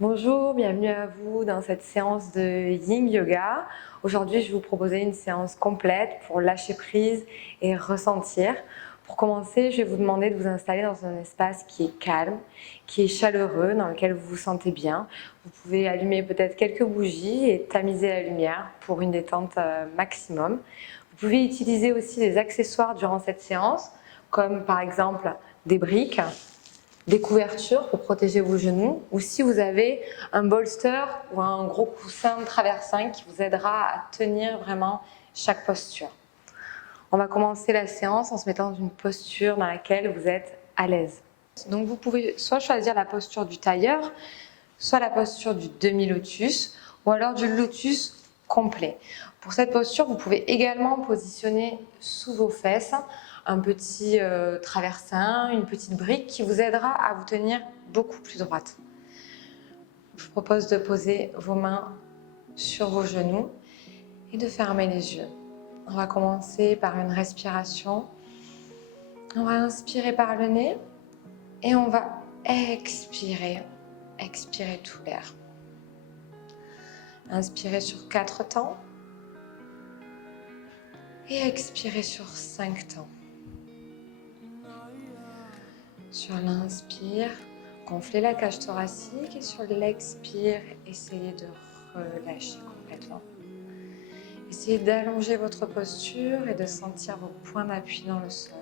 Bonjour, bienvenue à vous dans cette séance de Yin Yoga. Aujourd'hui, je vais vous proposer une séance complète pour lâcher prise et ressentir. Pour commencer, je vais vous demander de vous installer dans un espace qui est calme, qui est chaleureux, dans lequel vous vous sentez bien. Vous pouvez allumer peut-être quelques bougies et tamiser la lumière pour une détente maximum. Vous pouvez utiliser aussi des accessoires durant cette séance, comme par exemple des briques, des couvertures pour protéger vos genoux, ou si vous avez un bolster ou un gros coussin traversin qui vous aidera à tenir vraiment chaque posture. On va commencer la séance en se mettant dans une posture dans laquelle vous êtes à l'aise. Donc vous pouvez soit choisir la posture du tailleur, soit la posture du demi-lotus, ou alors du lotus complet. Pour cette posture, vous pouvez également positionner sous vos fesses un petit traversin, une petite brique qui vous aidera à vous tenir beaucoup plus droite. Je vous propose de poser vos mains sur vos genoux et de fermer les yeux. On va commencer par une respiration. On va inspirer par le nez et on va expirer tout l'air. Inspirez sur 4 temps et expirez sur 5 temps. Sur l'inspire, gonflez la cage thoracique et sur l'expire, essayez de relâcher complètement. Essayez d'allonger votre posture et de sentir vos points d'appui dans le sol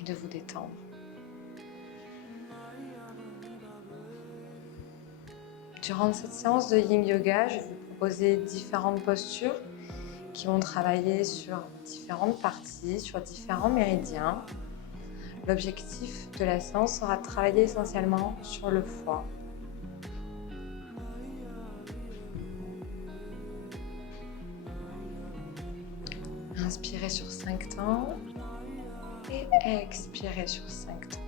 et de vous détendre. Durant cette séance de Yin Yoga, je vais vous proposer différentes postures qui vont travailler sur différentes parties, sur différents méridiens. L'objectif de la séance sera de travailler essentiellement sur le foie. Inspirez sur 5 temps et expirez sur 5 temps.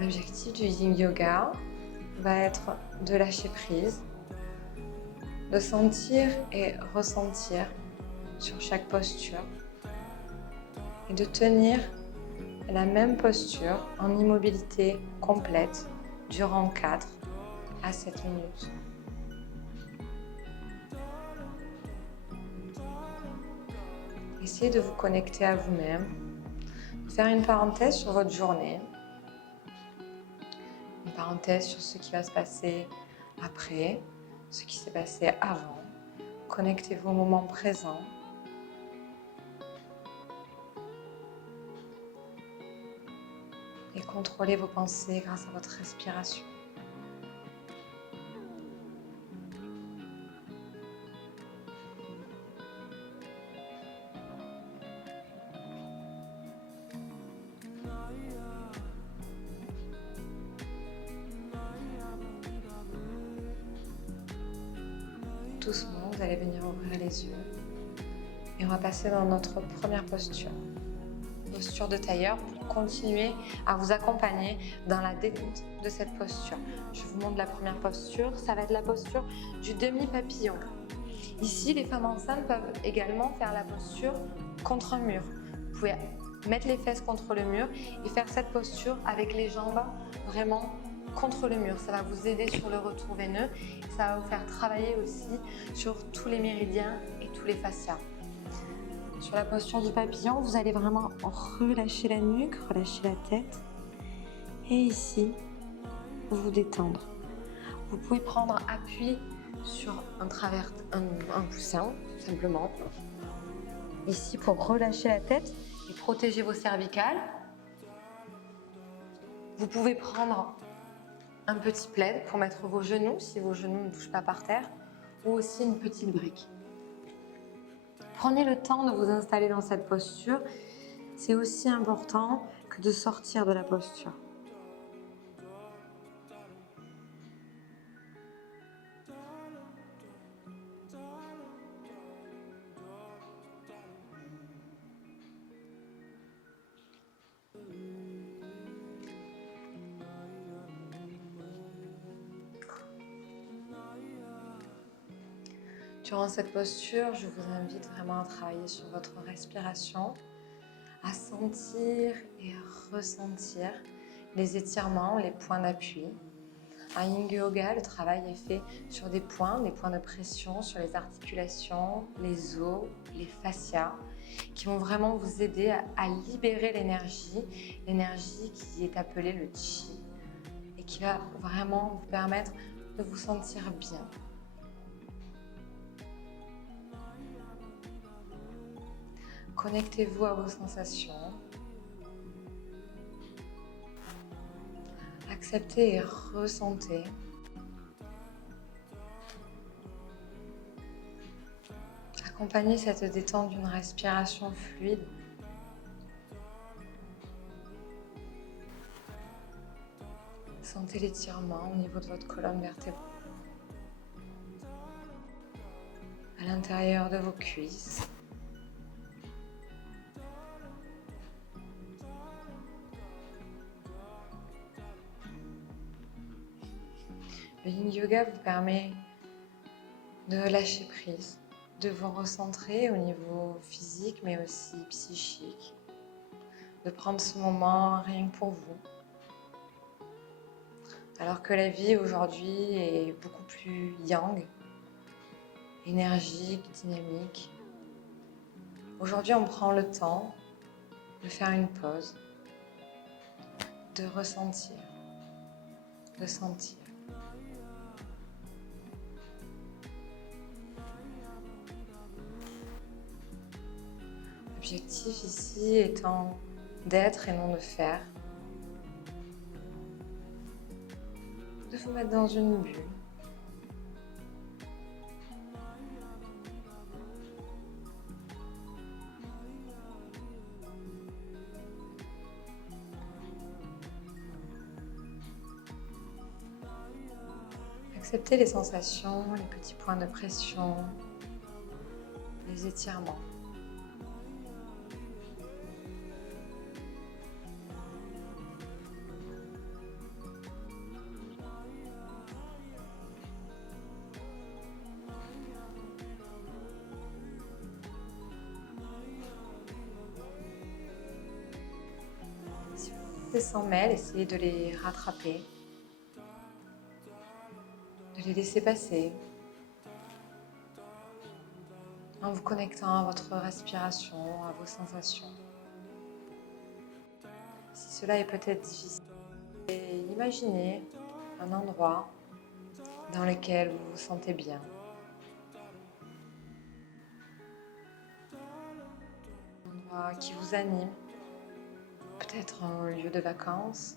L'objectif du Yin Yoga va être de lâcher prise, de sentir et ressentir sur chaque posture et de tenir la même posture en immobilité complète durant 4 à 7 minutes. Essayez de vous connecter à vous-même, de faire une parenthèse sur votre journée, une parenthèse sur ce qui va se passer après, ce qui s'est passé avant. Connectez-vous au moment présent. Et contrôlez vos pensées grâce à votre respiration. Doucement, vous allez venir ouvrir les yeux. Et on va passer dans notre première posture. Posture de tailleur pour continuer à vous accompagner dans la détente de cette posture. Je vous montre la première posture, ça va être la posture du demi-papillon. Ici, les femmes enceintes peuvent également faire la posture contre un mur. Vous pouvez mettre les fesses contre le mur et faire cette posture avec les jambes vraiment contre le mur. Ça va vous aider sur le retour veineux et ça va vous faire travailler aussi sur tous les méridiens et tous les fascias. Sur la posture du papillon, vous allez vraiment relâcher la nuque, relâcher la tête. Et ici, vous détendre. Vous pouvez prendre appui sur un coussin, tout simplement. Ici, pour relâcher la tête et protéger vos cervicales. Vous pouvez prendre un petit plaid pour mettre vos genoux, si vos genoux ne touchent pas par terre, ou aussi une petite brique. Prenez le temps de vous installer dans cette posture. C'est aussi important que de sortir de la posture. Durant cette posture, je vous invite vraiment à travailler sur votre respiration, à sentir et ressentir les étirements, les points d'appui. En Yin Yoga, le travail est fait sur des points de pression sur les articulations, les os, les fascias, qui vont vraiment vous aider à libérer l'énergie qui est appelée le Qi, et qui va vraiment vous permettre de vous sentir bien. Connectez-vous à vos sensations. Acceptez et ressentez. Accompagnez cette détente d'une respiration fluide. Sentez l'étirement au niveau de votre colonne vertébrale, à l'intérieur de vos cuisses. Le Yin Yoga vous permet de lâcher prise, de vous recentrer au niveau physique mais aussi psychique, de prendre ce moment rien que pour vous. Alors que la vie aujourd'hui est beaucoup plus yang, énergique, dynamique. Aujourd'hui, on prend le temps de faire une pause, de ressentir, de sentir. L'objectif ici étant d'être et non de faire, de vous mettre dans une bulle. Acceptez les sensations, les petits points de pression, les étirements. Si vous s'en mêlent, essayez de les rattraper, de les laisser passer, en vous connectant à votre respiration, à vos sensations. Si cela est peut-être difficile, imaginez un endroit dans lequel vous vous sentez bien. Un endroit qui vous anime, peut-être un lieu de vacances,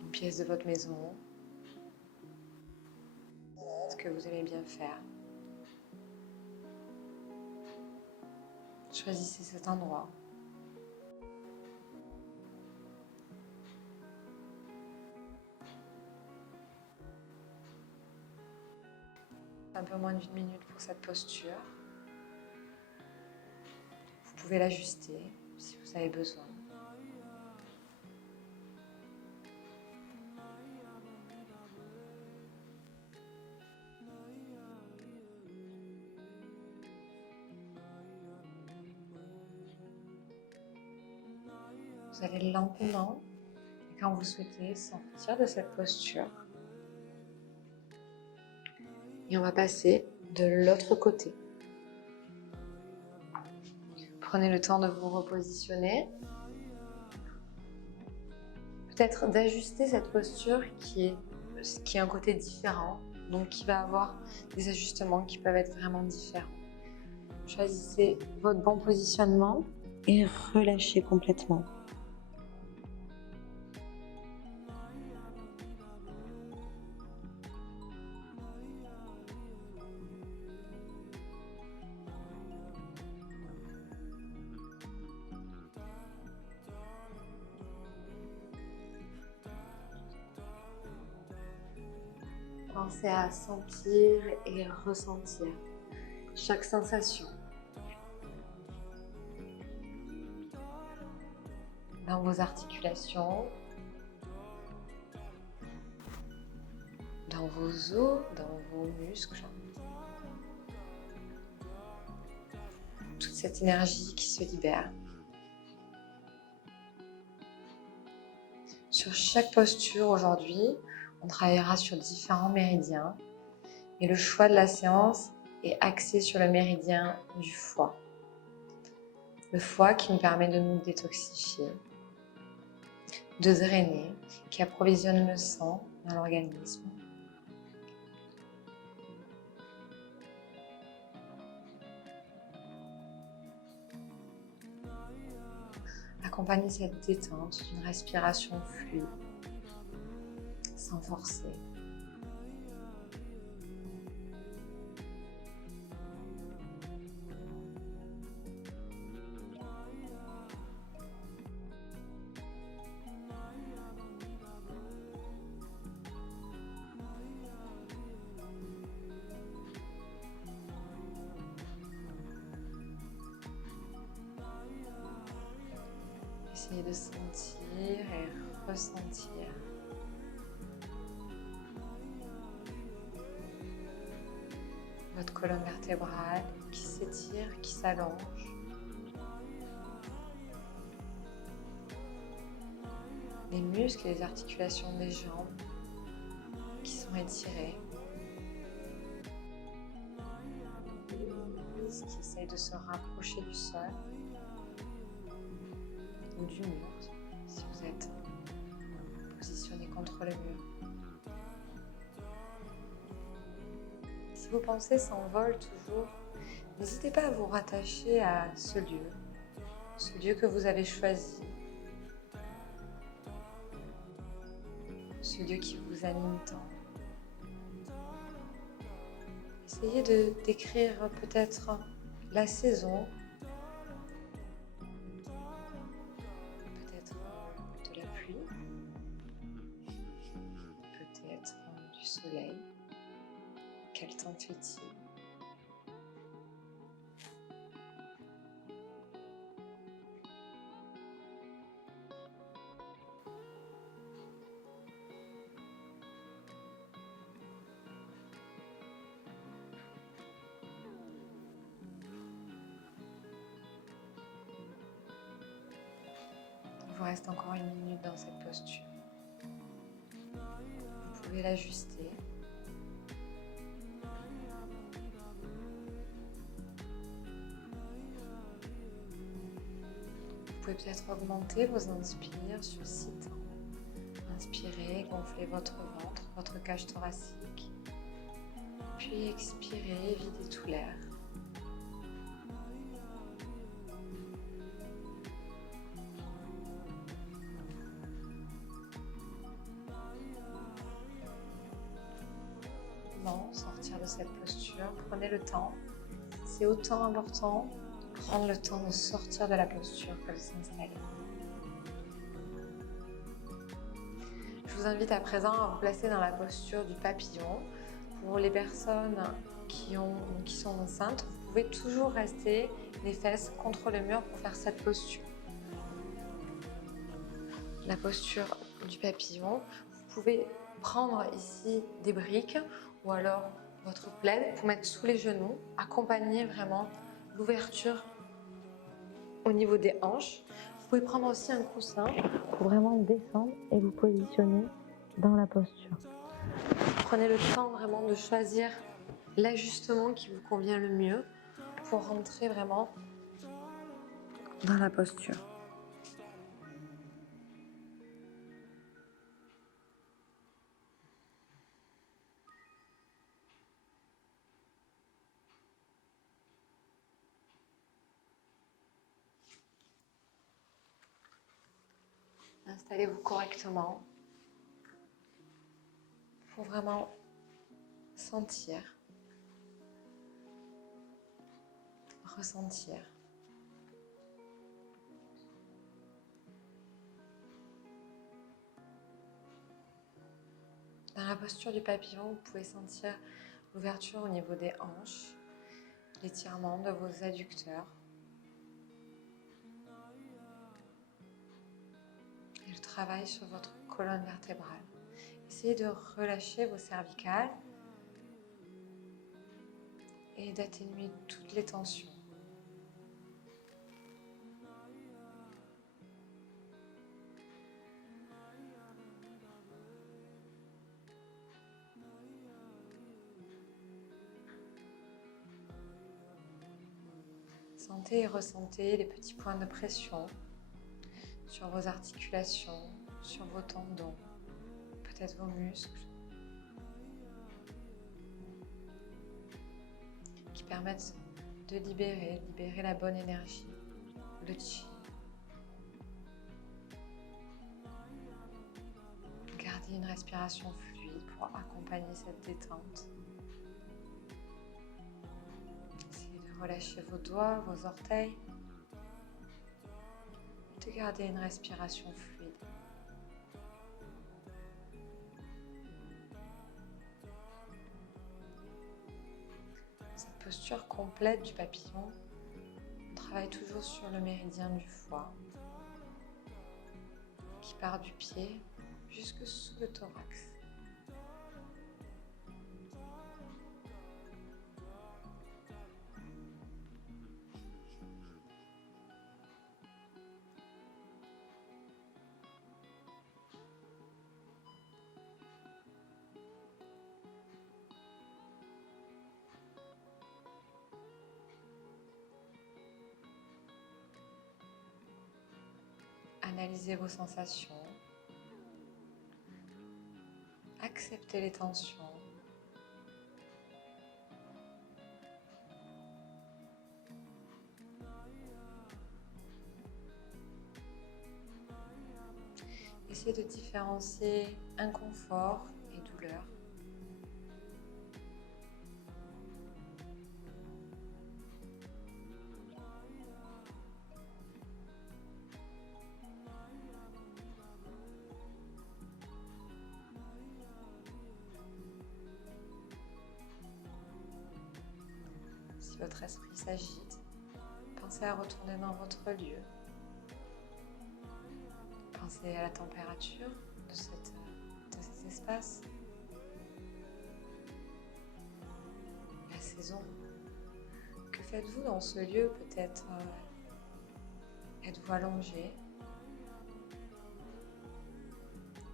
une pièce de votre maison, ce que vous aimez bien faire. Choisissez cet endroit. Un peu moins d'1 minute pour cette posture. Vous pouvez l'ajuster si vous avez besoin. Vous allez lentement, et quand vous souhaitez, sortir de cette posture. Et on va passer de l'autre côté. Prenez le temps de vous repositionner. Peut-être d'ajuster cette posture qui est un côté différent, donc qui va avoir des ajustements qui peuvent être vraiment différents. Choisissez votre bon positionnement et relâchez complètement. Pensez à sentir et ressentir chaque sensation dans vos articulations, dans vos os, dans vos muscles. toute cette énergie qui se libère. Sur chaque posture aujourd'hui, on travaillera sur différents méridiens et le choix de la séance est axé sur le méridien du foie. Le foie qui nous permet de nous détoxifier, de drainer, qui approvisionne le sang dans l'organisme. Accompagnez cette détente d'une respiration fluide, sans forcer. Essayez de sentir et ressentir votre colonne vertébrale qui s'étire, qui s'allonge. Les muscles et les articulations des jambes qui sont étirés. Qui essaye de se rapprocher du sol ou du mur si vous êtes positionné contre le mur. Si vos pensées s'envolent toujours, n'hésitez pas à vous rattacher à ce lieu que vous avez choisi, ce lieu qui vous anime tant. Essayez de décrire peut-être la saison, peut-être de la pluie, peut-être du soleil. Quel temps fait-il ? Il vous reste encore 1 minute dans cette posture. Vous pouvez l'ajuster. Vous pouvez peut-être augmenter vos inspires sur 6 temps. Inspirez, gonflez votre ventre, votre cage thoracique. Puis expirez, videz tout l'air. Sortir de cette posture, prenez le temps. C'est autant important de prendre le temps de sortir de la posture que de s'installer. Je vous invite à présent à vous placer dans la posture du papillon. Pour les personnes qui sont enceintes, vous pouvez toujours rester les fesses contre le mur pour faire cette posture. La posture du papillon, vous pouvez prendre ici des briques ou alors votre plaid pour mettre sous les genoux, accompagner vraiment l'ouverture au niveau des hanches. Vous pouvez prendre aussi un coussin pour vraiment descendre et vous positionner dans la posture. Prenez le temps vraiment de choisir l'ajustement qui vous convient le mieux pour rentrer vraiment dans la posture. Installez-vous correctement pour vraiment sentir, ressentir. Dans la posture du papillon, vous pouvez sentir l'ouverture au niveau des hanches, l'étirement de vos adducteurs. Et le travail sur votre colonne vertébrale. Essayez de relâcher vos cervicales et d'atténuer toutes les tensions. Sentez et ressentez les petits points de pression sur vos articulations, sur vos tendons, peut-être vos muscles, qui permettent de libérer la bonne énergie, le chi. Gardez une respiration fluide pour accompagner cette détente. Essayez de relâcher vos doigts, vos orteils, de garder une respiration fluide. Cette posture complète du papillon, on travaille toujours sur le méridien du foie qui part du pied jusque sous le thorax. Analysez vos sensations, acceptez les tensions, essayez de différencier inconfort et douleur. Si votre esprit s'agite, pensez à retourner dans votre lieu. Pensez à la température de cet espace, la saison. Que faites-vous dans ce lieu? Peut-être êtes-vous allongé,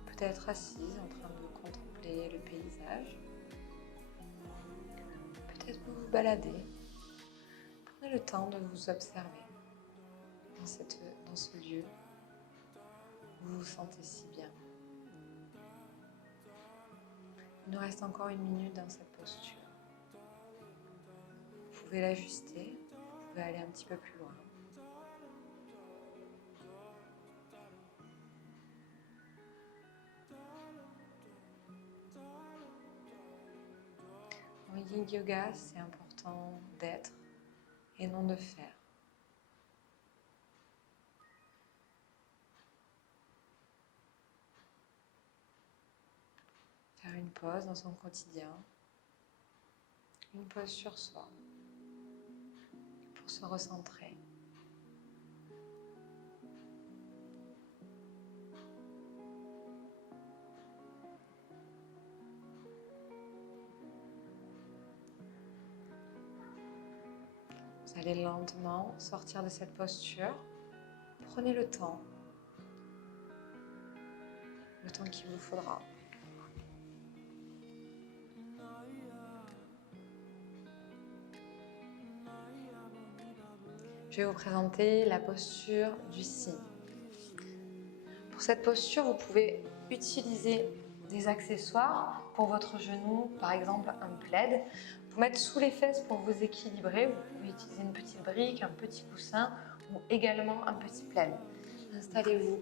peut-être assise en train de contempler le paysage. Peut-être vous vous baladez. Prenez le temps de vous observer dans ce lieu où vous vous sentez si bien. Il nous reste encore 1 minute dans cette posture. Vous pouvez l'ajuster, vous pouvez aller un petit peu plus loin. En Yin Yoga, c'est important d'être et non de faire. Faire une pause dans son quotidien, une pause sur soi, pour se recentrer. Vous allez lentement sortir de cette posture. Prenez le temps qu'il vous faudra. Je vais vous présenter la posture du cygne. Pour cette posture, vous pouvez utiliser des accessoires pour votre genou, par exemple un plaid. Vous mettre sous les fesses pour vous équilibrer. Vous pouvez utiliser une petite brique, un petit coussin ou également un petit plaid. Installez-vous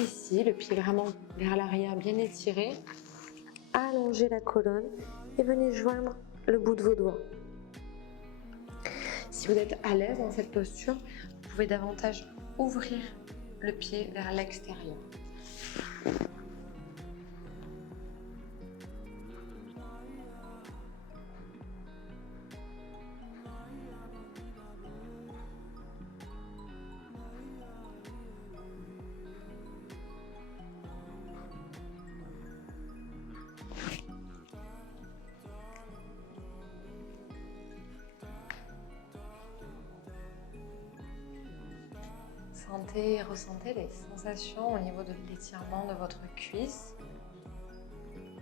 ici, le pied vraiment vers l'arrière, bien étiré. Allongez la colonne et venez joindre le bout de vos doigts. Si vous êtes à l'aise dans cette posture, vous pouvez davantage ouvrir le pied vers l'extérieur. Sentez et ressentez les sensations au niveau de l'étirement de votre cuisse,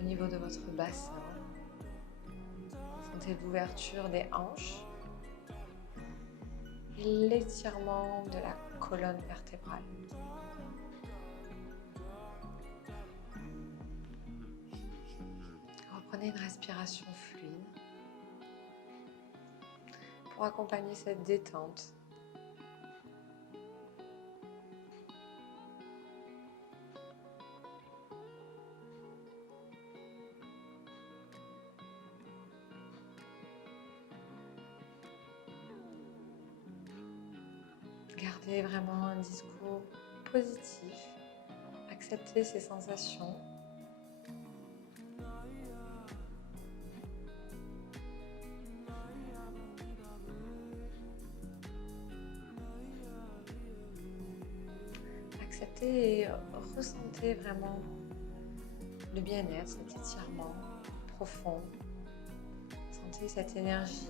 au niveau de votre bassin. Sentez l'ouverture des hanches et et l'étirement de la colonne vertébrale. Reprenez une respiration fluide pour accompagner cette détente. Gardez vraiment un discours positif, acceptez ces sensations. Acceptez et ressentez vraiment le bien-être, cet étirement profond. Sentez cette énergie,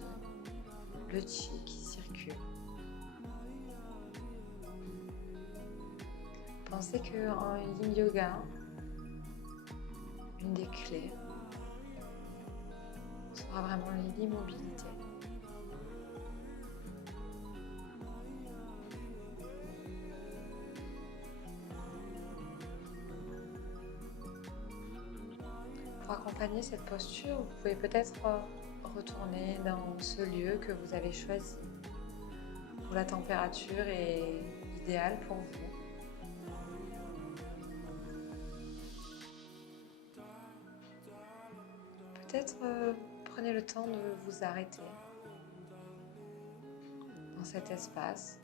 le chi qui circule. Pensez qu'en Yin Yoga, une des clés sera vraiment l'immobilité. Pour accompagner cette posture, vous pouvez peut-être retourner dans ce lieu que vous avez choisi, où la température est idéale pour vous. Peut-être prenez le temps de vous arrêter dans cet espace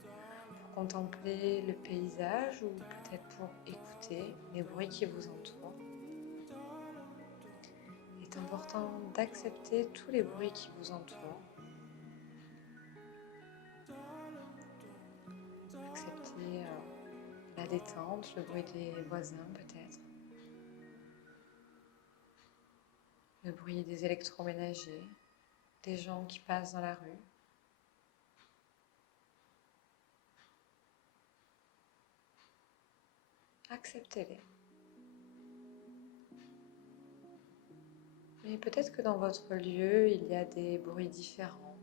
pour contempler le paysage ou peut-être pour écouter les bruits qui vous entourent. Il est important d'accepter tous les bruits qui vous entourent. Accepter la détente, le bruit des voisins peut-être. Le bruit des électroménagers, des gens qui passent dans la rue. Acceptez-les. Mais peut-être que dans votre lieu, il y a des bruits différents.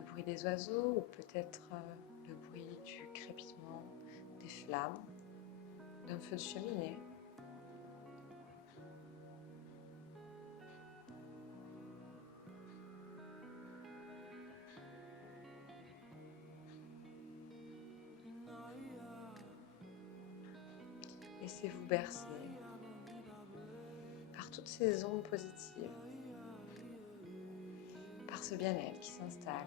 Le bruit des oiseaux ou peut-être le bruit du crépitement des flammes, d'un feu de cheminée. Laissez-vous bercer par toutes ces ondes positives, par ce bien-être qui s'installe.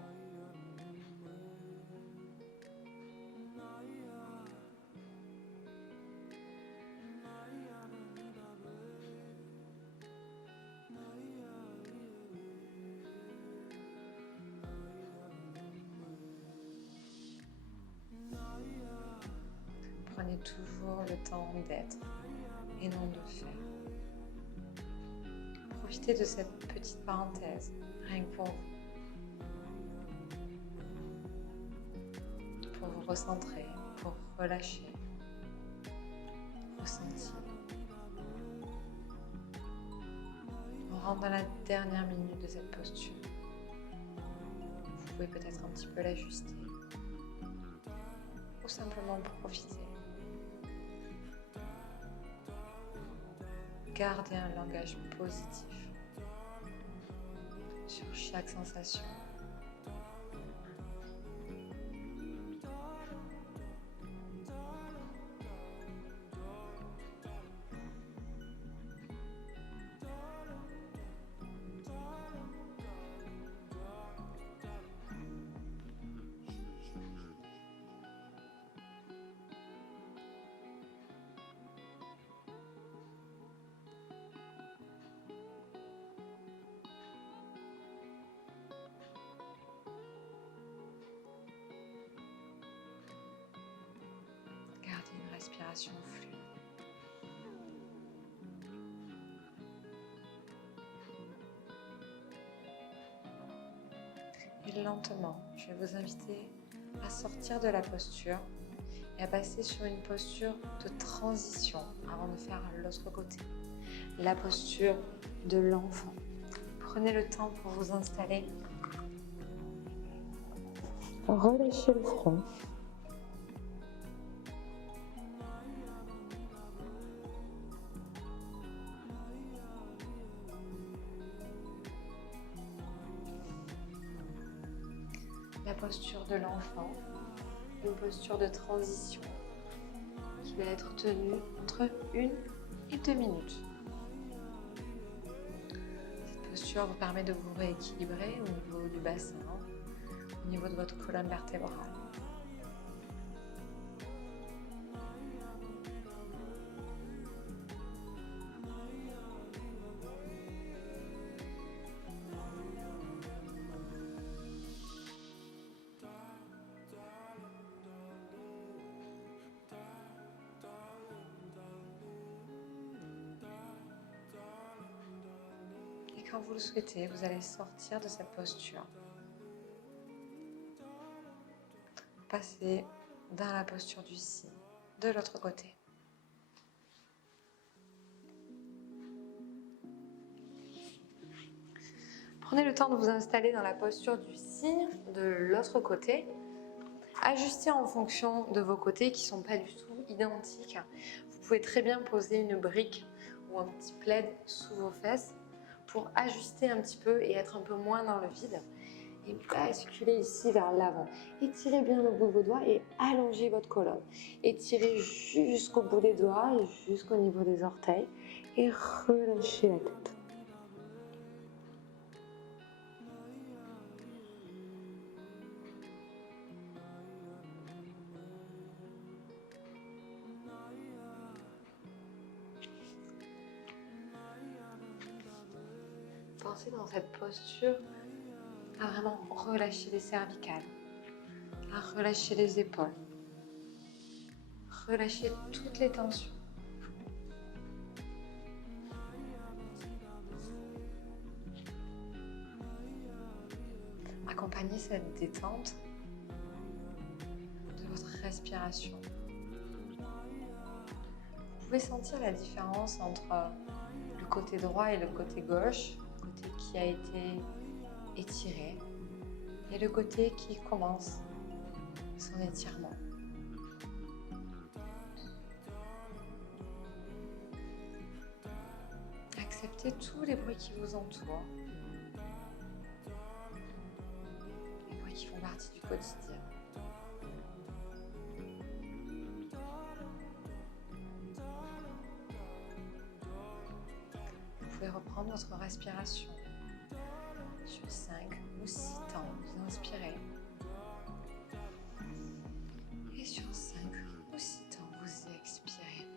Prenez toujours le temps d'être et non de faire. Profitez de cette petite parenthèse, rien que pour vous recentrer, pour relâcher, ressentir. On rentre dans la dernière minute de cette posture. Vous pouvez peut-être un petit peu l'ajuster ou simplement profiter. Gardez un langage positif sur chaque sensation. Gardez une respiration fluide. Et lentement, je vais vous inviter à sortir de la posture et à passer sur une posture de transition avant de faire l'autre côté. La posture de l'enfant. Prenez le temps pour vous installer Relâchez le front. La posture de l'enfant, une posture de transition qui va être tenue entre 1 et 2 minutes. Cette posture vous permet de vous rééquilibrer au niveau du bassin, au niveau de votre colonne vertébrale. Et quand vous le souhaitez, vous allez sortir de cette posture. Passer dans la posture du cygne, de l'autre côté. Prenez le temps de vous installer dans la posture du cygne de l'autre côté. Ajustez en fonction de vos côtés qui ne sont pas du tout identiques. Vous pouvez très bien poser une brique ou un petit plaid sous vos fesses pour ajuster un petit peu et être un peu moins dans le vide. Et basculez ici vers l'avant. Étirez bien le bout de vos doigts et allongez votre colonne. Étirez jusqu'au bout des doigts et jusqu'au niveau des orteils et relâchez la tête. Pensez dans cette posture à vraiment relâcher les cervicales, à relâcher les épaules, relâcher toutes les tensions. Accompagnez cette détente de votre respiration. Vous pouvez sentir la différence entre le côté droit et le côté gauche, le côté qui a été étiré et le côté qui commence son étirement. Acceptez tous les bruits qui vous entourent, les bruits qui font partie du quotidien. Vous pouvez reprendre votre respiration. Sur 5 ou 6 temps, vous inspirez. Et sur 5 ou 6 temps, vous expirez.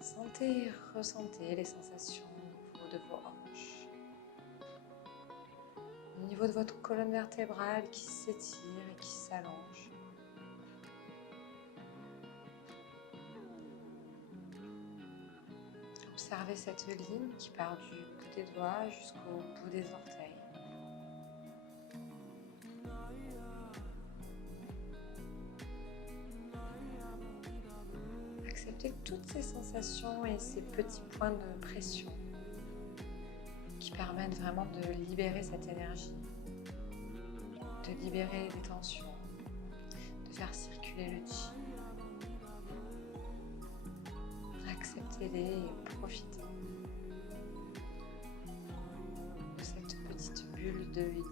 Sentez et ressentez les sensations au niveau de vos hanches. Au niveau de votre colonne vertébrale qui s'étire et qui s'allonge. Observez cette ligne qui part du bout des doigts jusqu'au bout des orteils. Acceptez toutes ces sensations et ces petits points de pression qui permettent vraiment de libérer cette énergie, de libérer les tensions, de faire circuler le chi. Acceptez-les et profitez de cette petite bulle de healing.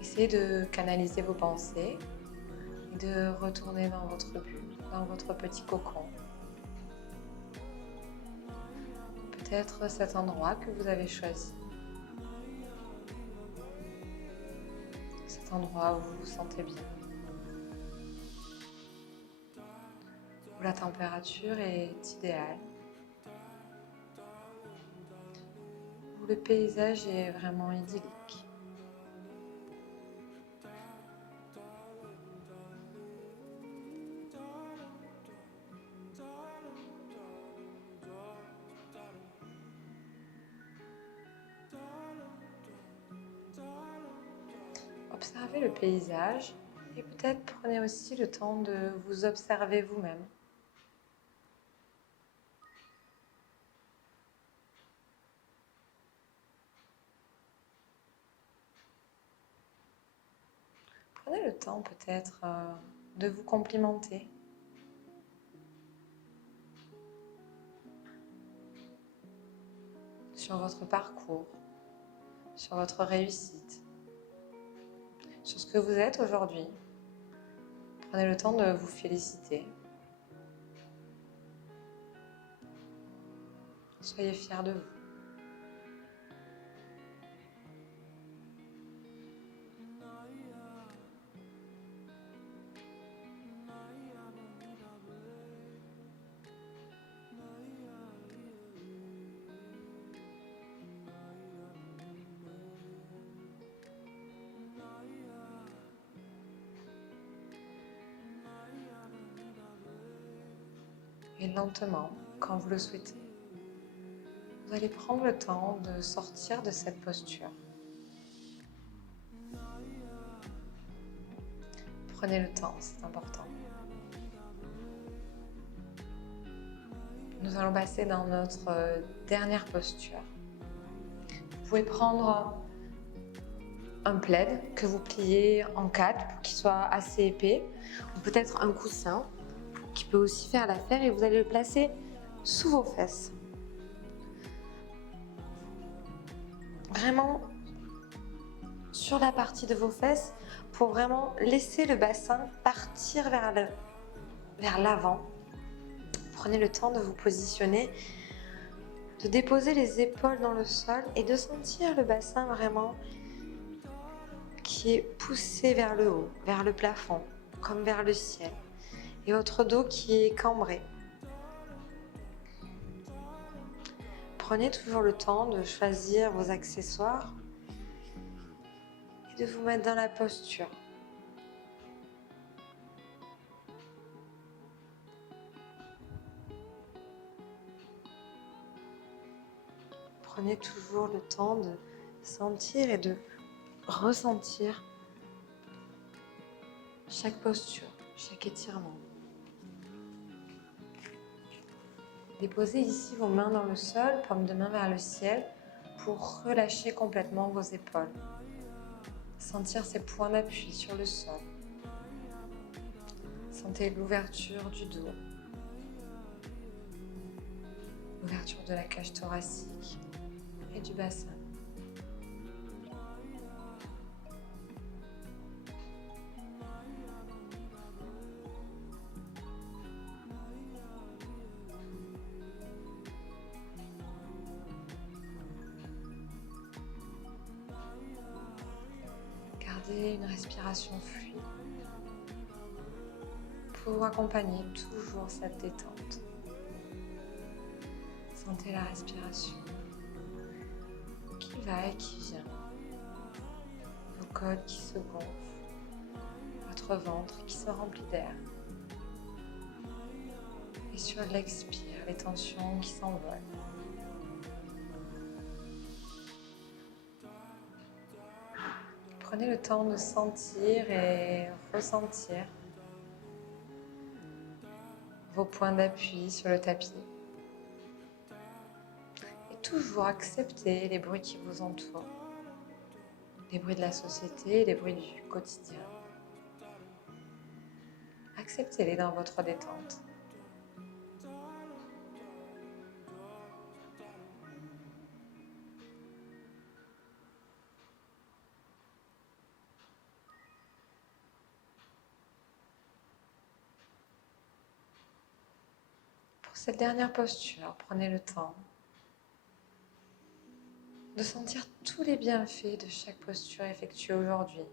Essayez de canaliser vos pensées et de retourner dans votre bulle, dans votre petit cocon. Peut-être cet endroit que vous avez choisi. Cet endroit où vous vous sentez bien. Où la température est idéale. Où le paysage est vraiment idyllique. Observez le paysage Et peut-être prenez aussi le temps de vous observer vous-même. Prenez le temps peut-être de vous complimenter. Sur votre parcours, sur votre réussite, sur ce que vous êtes aujourd'hui. Prenez le temps de vous féliciter. Soyez fiers de vous. Et lentement, quand vous le souhaitez, vous allez prendre le temps de sortir de cette posture. Prenez le temps, c'est important. Nous allons passer dans notre dernière posture. Vous pouvez prendre un plaid que vous pliez en quatre pour qu'il soit assez épais, ou peut-être un coussin qui peut aussi faire l'affaire, et vous allez le placer sous vos fesses. Vraiment sur la partie de vos fesses pour vraiment laisser le bassin partir vers l'avant. Prenez le temps de vous positionner, de déposer les épaules dans le sol et de sentir le bassin vraiment qui est poussé vers le haut, vers le plafond, comme vers le ciel. Et votre dos qui est cambré. Prenez toujours le temps de choisir vos accessoires et de vous mettre dans la posture. Prenez toujours le temps de sentir et de ressentir chaque posture, chaque étirement. Déposez ici vos mains dans le sol, paume de main vers le ciel, pour relâcher complètement vos épaules. Sentir ces points d'appui sur le sol. Sentez l'ouverture du dos, l'ouverture de la cage thoracique et du bassin. Gardez une respiration fluide pour accompagner toujours cette détente. Sentez la respiration qui va et qui vient. Vos côtes qui se gonflent, votre ventre qui se remplit d'air. Et sur l'expire, les tensions qui s'envolent. Prenez le temps de sentir et ressentir vos points d'appui sur le tapis. Et toujours accepter les bruits qui vous entourent. Les bruits de la société, les bruits du quotidien. Acceptez-les dans votre détente. Pour cette dernière posture, prenez le temps de sentir tous les bienfaits de chaque posture effectuée aujourd'hui.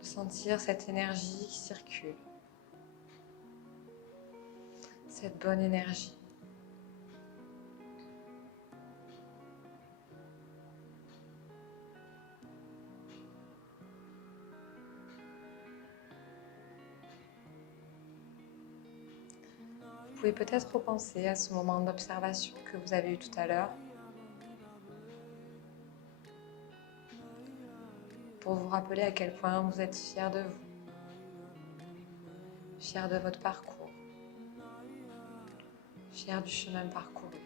De sentir cette énergie qui circule. Cette bonne énergie. Vous pouvez peut-être repenser à ce moment d'observation que vous avez eu tout à l'heure. pour vous rappeler à quel point vous êtes fier de vous, fier de votre parcours, fier du chemin parcouru.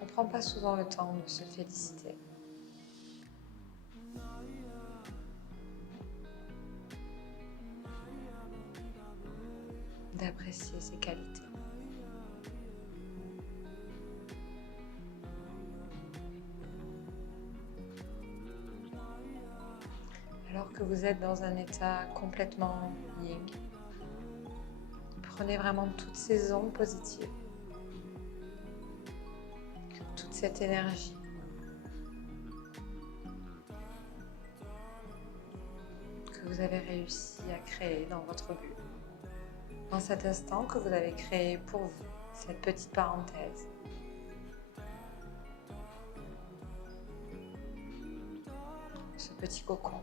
On ne prend pas souvent le temps de se féliciter. D'apprécier ses qualités. Alors que vous êtes dans un état complètement yin, prenez vraiment toutes ces ondes positives, toute cette énergie. Que vous avez réussi à créer dans votre bulle. Dans cet instant que vous avez créé pour vous, cette petite parenthèse. Ce petit cocon.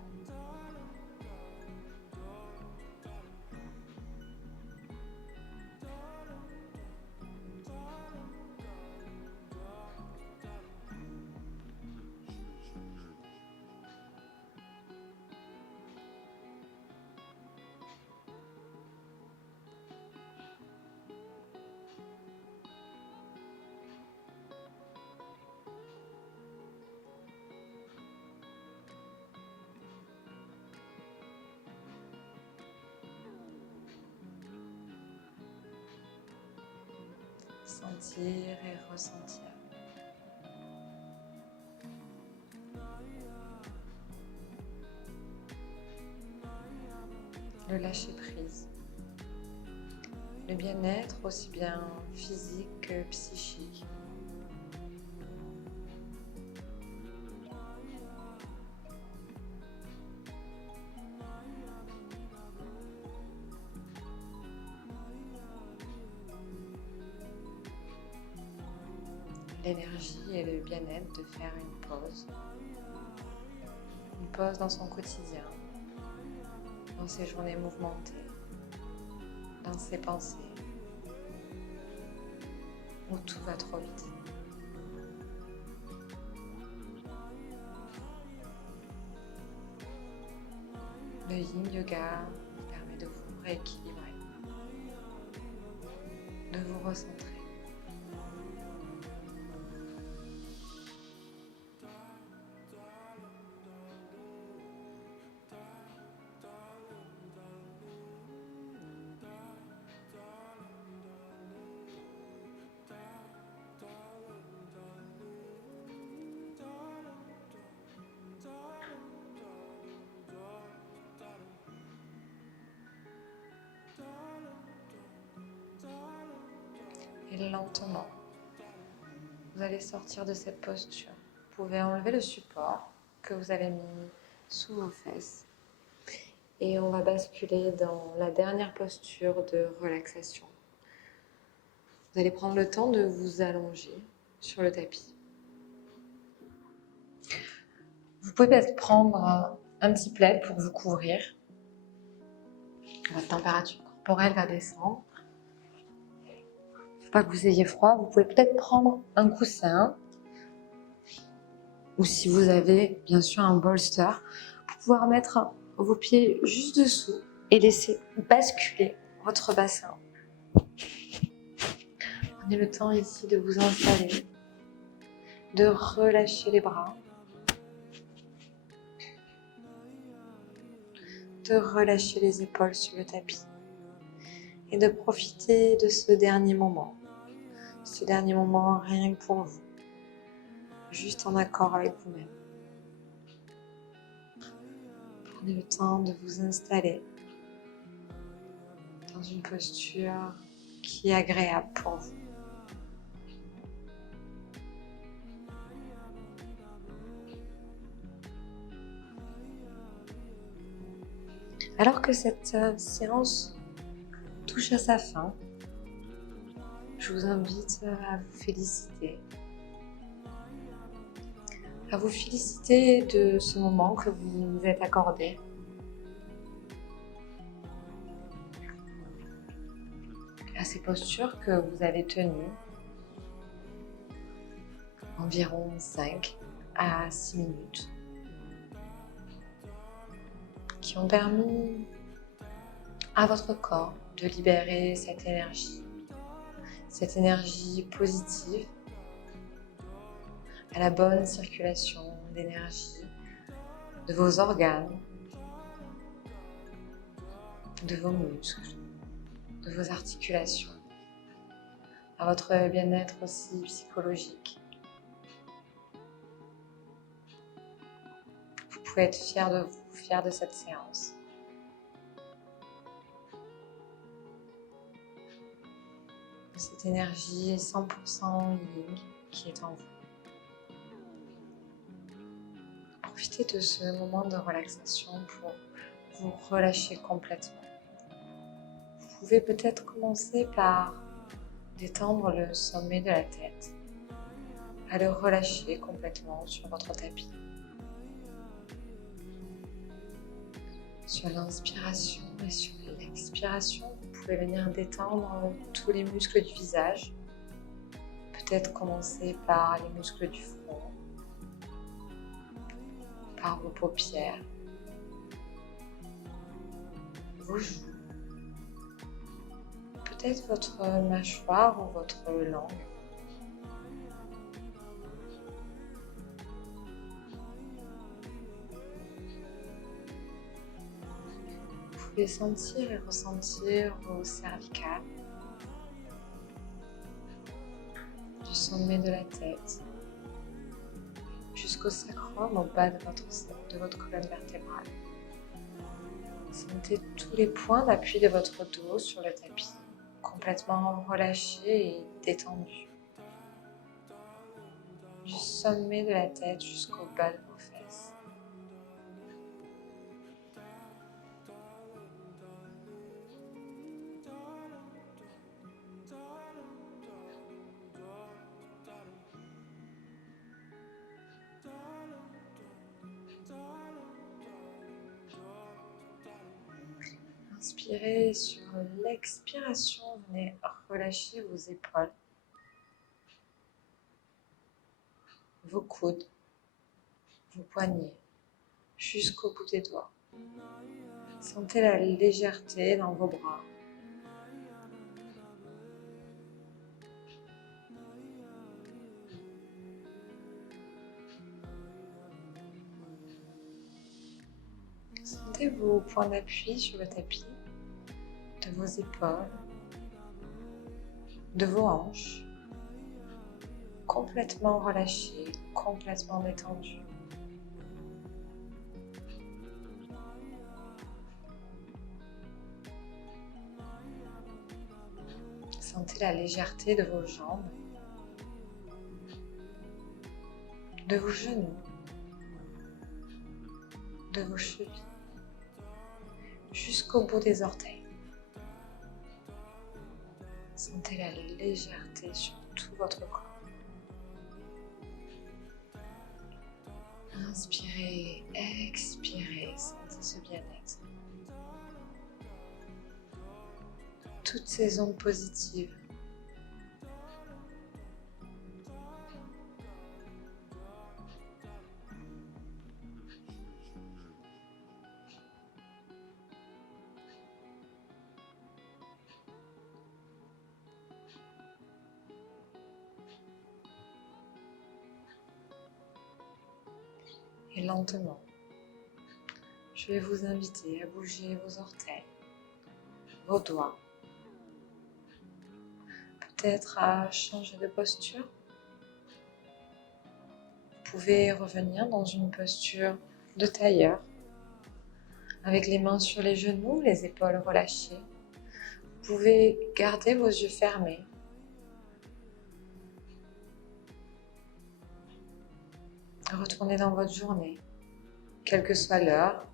Sentir et ressentir. Le lâcher prise. Le bien-être aussi bien physique que psychique. L'énergie et le bien-être de faire une pause. Une pause dans son quotidien, dans ses journées mouvementées, dans ses pensées, où tout va trop vite. Le Yin Yoga vous permet de vous rééquilibrer, de vous recentrer. Et lentement, vous allez sortir de cette posture. Vous pouvez enlever le support que vous avez mis sous vos fesses. Et on va basculer dans la dernière posture de relaxation. Vous allez prendre le temps de vous allonger sur le tapis. Vous pouvez peut-être prendre un petit plaid pour vous couvrir. Votre température corporelle va descendre. Il ne faut pas que vous ayez froid. Vous pouvez peut-être prendre un coussin. Ou si vous avez bien sûr un bolster, pour pouvoir mettre vos pieds juste dessous et laisser basculer votre bassin. Prenez le temps ici de vous installer, de relâcher les bras, de relâcher les épaules sur le tapis et de profiter de ce dernier moment rien que pour vous, juste en accord avec vous-même. Prenez le temps de vous installer dans une posture qui est agréable pour vous. Alors que cette séance touche à sa fin, je vous invite à vous féliciter. À vous féliciter de ce moment que vous vous êtes accordé. À ces postures que vous avez tenues environ 5 à 6 minutes qui ont permis à votre corps de libérer cette énergie positive, à la bonne circulation d'énergie de vos organes, de vos muscles, de vos articulations, à votre bien-être aussi psychologique. Vous pouvez être fier de vous, fier de cette séance. De cette énergie 100% yin qui est en vous. Profitez de ce moment de relaxation pour vous relâcher complètement. Vous pouvez peut-être commencer par détendre le sommet de la tête, à le relâcher complètement sur votre tapis. Sur l'inspiration et sur l'expiration, vous pouvez venir détendre tous les muscles du visage. Peut-être commencer par les muscles du front, par vos paupières, vos joues, peut-être votre mâchoire ou votre langue. Vous pouvez sentir et ressentir vos cervicales, du sommet de la tête jusqu'au sacrum au bas de votre colonne vertébrale. Sentez tous les points d'appui de votre dos sur le tapis, complètement relâchés et détendus. Du sommet de la tête jusqu'au bas de vos fesses. Inspirez, sur l'expiration, venez relâcher vos épaules, vos coudes, vos poignets, jusqu'au bout des doigts. Sentez la légèreté dans vos bras. Sentez vos points d'appui sur le tapis, de vos épaules, de vos hanches, complètement relâchés, complètement détendus. Sentez la légèreté de vos jambes, de vos genoux, de vos chevilles, jusqu'au bout des orteils. Sentez la légèreté sur tout votre corps. Inspirez, expirez, sentez ce bien-être. Toutes ces ondes positives. Et lentement, je vais vous inviter à bouger vos orteils, vos doigts, peut-être à changer de posture. Vous pouvez revenir dans une posture de tailleur, avec les mains sur les genoux, les épaules relâchées. Vous pouvez garder vos yeux fermés. Retournez dans votre journée, quelle que soit l'heure,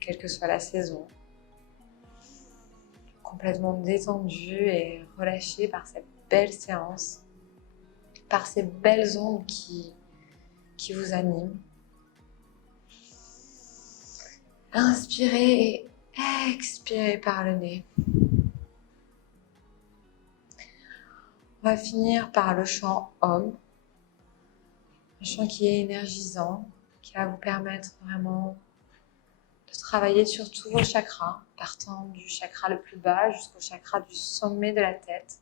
quelle que soit la saison. Complètement détendu et relâché par cette belle séance, par ces belles ondes qui vous animent. Inspirez et expirez par le nez. On va finir par le chant Om. Un chant qui est énergisant, qui va vous permettre vraiment de travailler sur tous vos chakras, partant du chakra le plus bas jusqu'au chakra du sommet de la tête.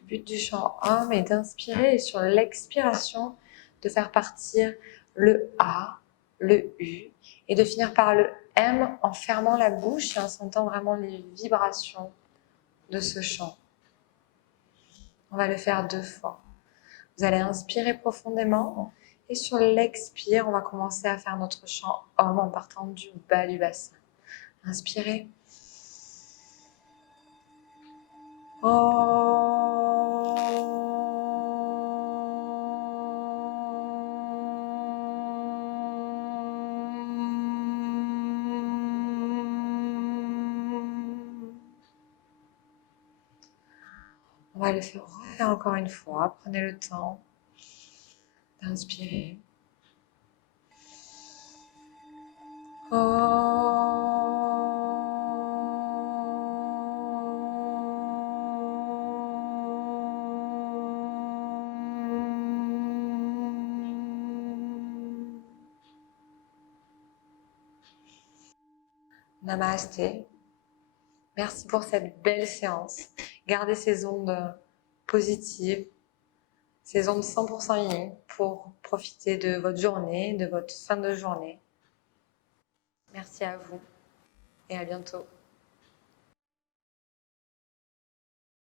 Le but du chant Om est d'inspirer et sur l'expiration de faire partir le A, le U et de finir par le M en fermant la bouche et en sentant vraiment les vibrations de ce chant. On va le faire 2 fois. Vous allez inspirer profondément et sur l'expire, on va commencer à faire notre chant Om en partant du bas du bassin. Inspirez. On va le refaire encore une fois. Prenez le temps d'inspirer. Namasté. Merci pour cette belle séance. Gardez ces ondes positives, ces ondes 100% yin pour profiter de votre journée, de votre fin de journée. Merci à vous et à bientôt.